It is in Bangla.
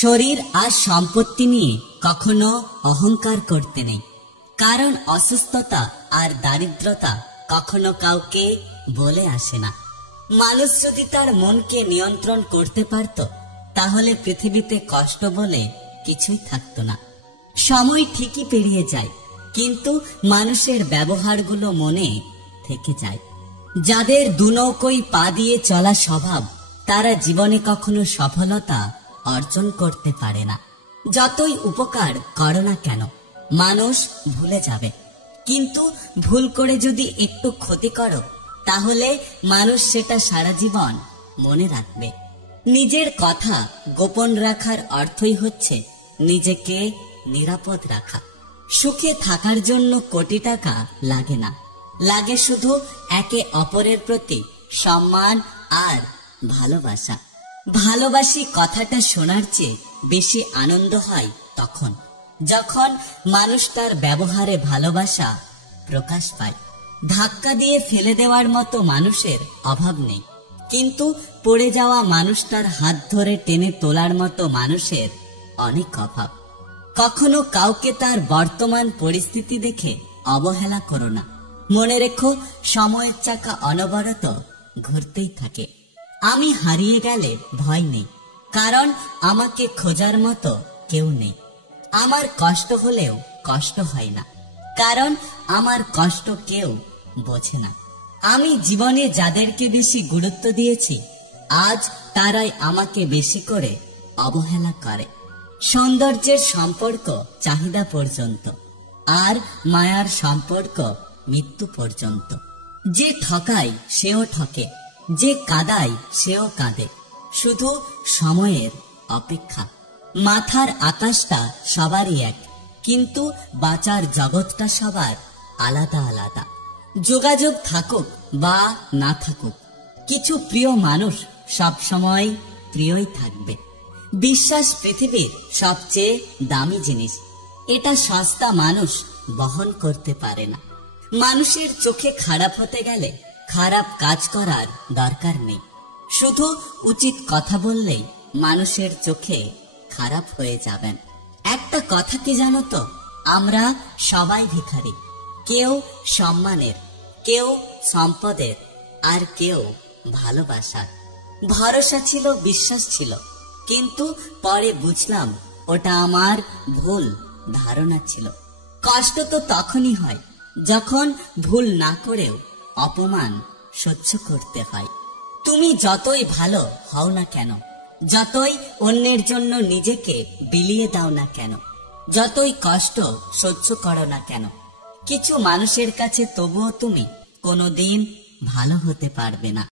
শরীর আর সম্পত্তি নিয়ে কখনো অহংকার করতে নেই, কারণ অসুস্থতা আর দারিদ্রতা কখনো কাউকে বলে আসে না। মানুষ যদি তার মনকে নিয়ন্ত্রণ করতে পারত, তাহলে পৃথিবীতে কষ্ট বলে কিছুই থাকতো না। সময় ঠিকই পেরিয়ে যায়, কিন্তু মানুষের ব্যবহারগুলো মনে থেকে যায়। যাদের দুনৌকোয় পা দিয়ে চলা স্বভাব, তারা জীবনে কখনো সফলতা অর্জন করতে পারে না। যতই উপকার করো না কেন, মানুষ ভুলে যাবে, কিন্তু ভুল করে যদি একটু ক্ষতি করো, তাহলে মানুষ সেটা সারা জীবন মনে রাখবে। নিজের কথা গোপন রাখার অর্থই হচ্ছে নিজেকে নিরাপদ রাখা। সুখে থাকার জন্য কোটি টাকা লাগে না, লাগে শুধু একে অপরের প্রতি সম্মান আর ভালোবাসা। ভালোবাসি কথাটা শোনার চেয়ে বেশি আনন্দ হয় তখন, যখন মানুষ তার ব্যবহারে ভালোবাসা প্রকাশ পায়। ধাক্কা দিয়ে ফেলে দেওয়ার মতো মানুষের অভাব নেই, কিন্তু পড়ে যাওয়া মানুষটার হাত ধরে টেনে তোলার মতো মানুষের অনেক অভাব। কখনো কাউকে তার বর্তমান পরিস্থিতি দেখে অবহেলা করো না। মনে রেখো, সময়ের চাকা অনবরত ঘুরতেই থাকে। আমি হারিয়ে গেলে ভয় নেই, কারণ আমাকে খোঁজার মতো কেউ নেই। আমার কষ্ট হলেও কষ্ট হয় না, কারণ আমার কষ্ট কেউ বোঝে না। আমি জীবনে যাদেরকে বেশি গুরুত্ব দিয়েছি, আজ তারাই আমাকে বেশি করে অবহেলা করে। সৌন্দর্যের সম্পর্ক চাহিদা পর্যন্ত, আর মায়ার সম্পর্ক মৃত্যু পর্যন্ত। যে ঠকায় সেও ঠকে, যে কাঁদায় সেও কাঁদে, শুধু সময়ের অপেক্ষা। মাথার আকাশটা সবারই এক, কিন্তু বাঁচার জগৎটা সবার আলাদা আলাদা। যোগাযোগ থাকুক বা না থাকুক, কিছু প্রিয় মানুষ সবসময় প্রিয়ই থাকবে। বিশ্বাস পৃথিবীর সবচেয়ে দামি জিনিস, এটা সস্তা মানুষ বহন করতে পারে না। মানুষের চোখে খারাপ হতে গেলে খারাপ কাজ করার দরকার নেই, শুধু উচিত কথা বললেই মানুষের চোখে খারাপ হয়ে যাবেন। একটা কথা কি জানো তো, আমরা সবাই ভিখারি, কেউ সম্মানের, কেউ সম্পদের, আর কেউ ভালোবাসার। ভরসা ছিল, বিশ্বাস ছিল, কিন্তু পরে বুঝলাম ওটা আমার ভুল ধারণা ছিল। কষ্ট তো তখনই হয় যখন ভুল না করেও অপমান সহ্য করতে হয়। তুমি যতই ভালো হও না কেন, যতই অন্যের জন্য নিজেকে বিলিয়ে দাও না কেন, যতই কষ্ট সহ্য করো না কেন, কিছু মানুষের কাছে তবুও তুমি কোনোদিন ভালো হতে পারবে না।